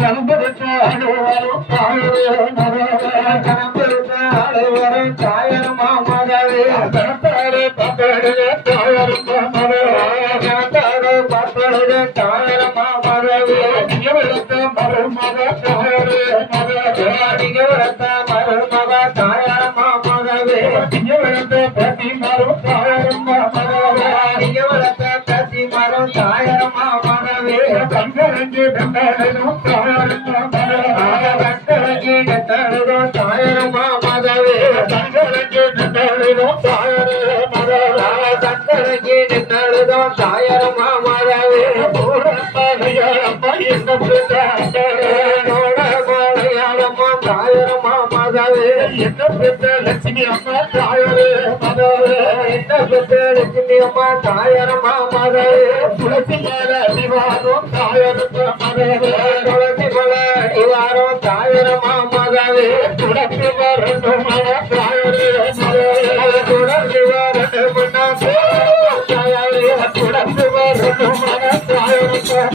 கலம்பெடுத்த அழுவரும் தாயரே மகளே கலம்பெடுத்த அழுவரும் தாயரமா மகளே கலத்தாரு பக்கடுக தாயரும் மகளே கலத்தாரு பக்கடுக தாயரமா மகளே நீங்க விளத்த மருமக தாயரே மகளே நீங்க விளத்த மருமக தாயரமா மகளே நீங்க விளத்த பத்தி மரும் தாயரமா மகளே நீங்க விளத்த பத்தி மரும் தாயரமா மகளே கண்கரஞ்சு கண்டனும் தாயரமா மகளே கண்கரஞ்சு கண்டனும் தாயரமா மகளே கண்கரஞ்சு கண்டனும் தாயரே மகளே கண்கரஞ்சு கண்டனும் தாயரமா மகளே போடப்பா என்ன பிள்ளை போட போடையாளம்மா தாயரமா மகளே என்ன பெற்ற லட்சுமி அம்மா தாயரே மகளே என்ன பெற்ற லட்சுமி அம்மா தாயரமா மகளே துளசி மல அடிவாரம் தாயரமா மகளே துளசி மல அடிவாரம் தாயரமா மகளே துளசி Yeah.